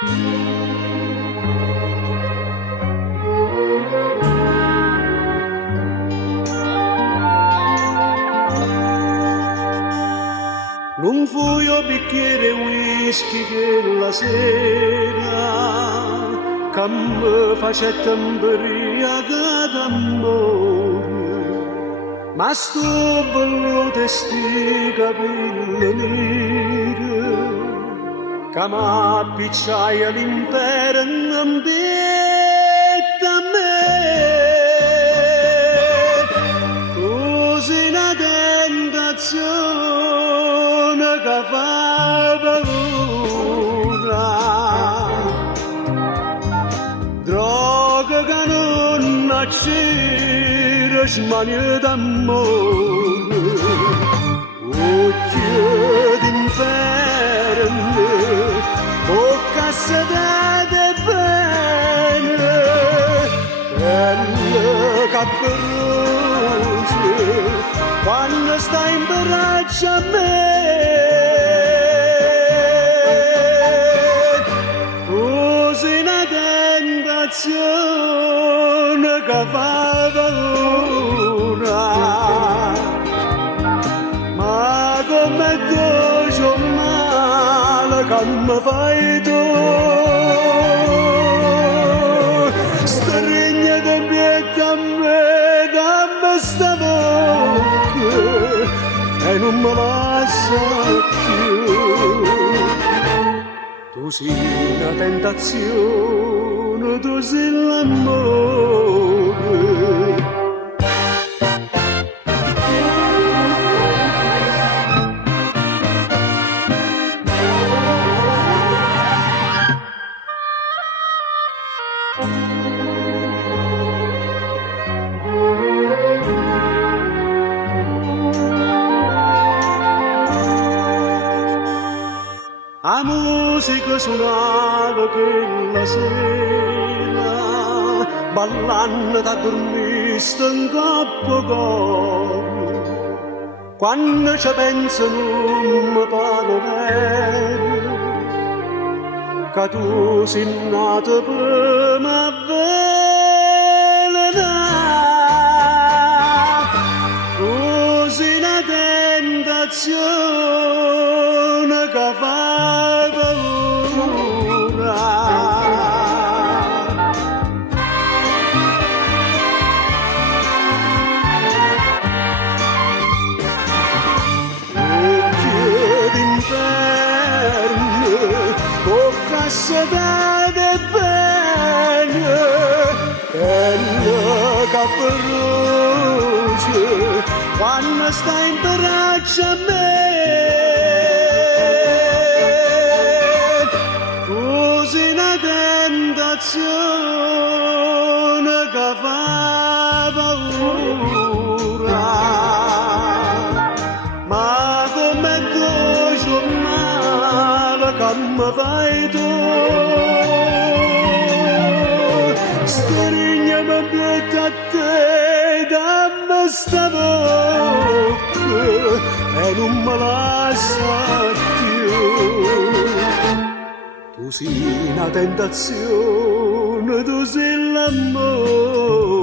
Non fu io bicchiere whisky che la sera che mi facette imbriaca d'amore, ma sto velluto e sti capelli neri che m'appicciai all'impero in vita a me. Così una tentazione che fa paura, droga che non accira smania d'amore, occhi d'inferno, bocca sedata bene, belle capperose, quando stai in braccio a me. Così una tentazione che fa paura, ma come tu c'ho male che mi fai tu. Strignete pietà a me, dammi sta bocca e non me lascia più. Tu sei una tentazione, tu sei l'amore. La musica suonava quella sera, ballando da dormista in coppa coro. Quando ci penso non mi pare vero che tu sei nato per m'avvelenare. Così una tentazione che fa sedate bene, belle capperose, quando stai in braccio a me. Così una tentazione che fa paura, ma come tu c'ho male che mi fai tu. Strignami pietà a te, dammi sta bocca e non me lascia più. Tu sei una tentazione, tu sei l'amore.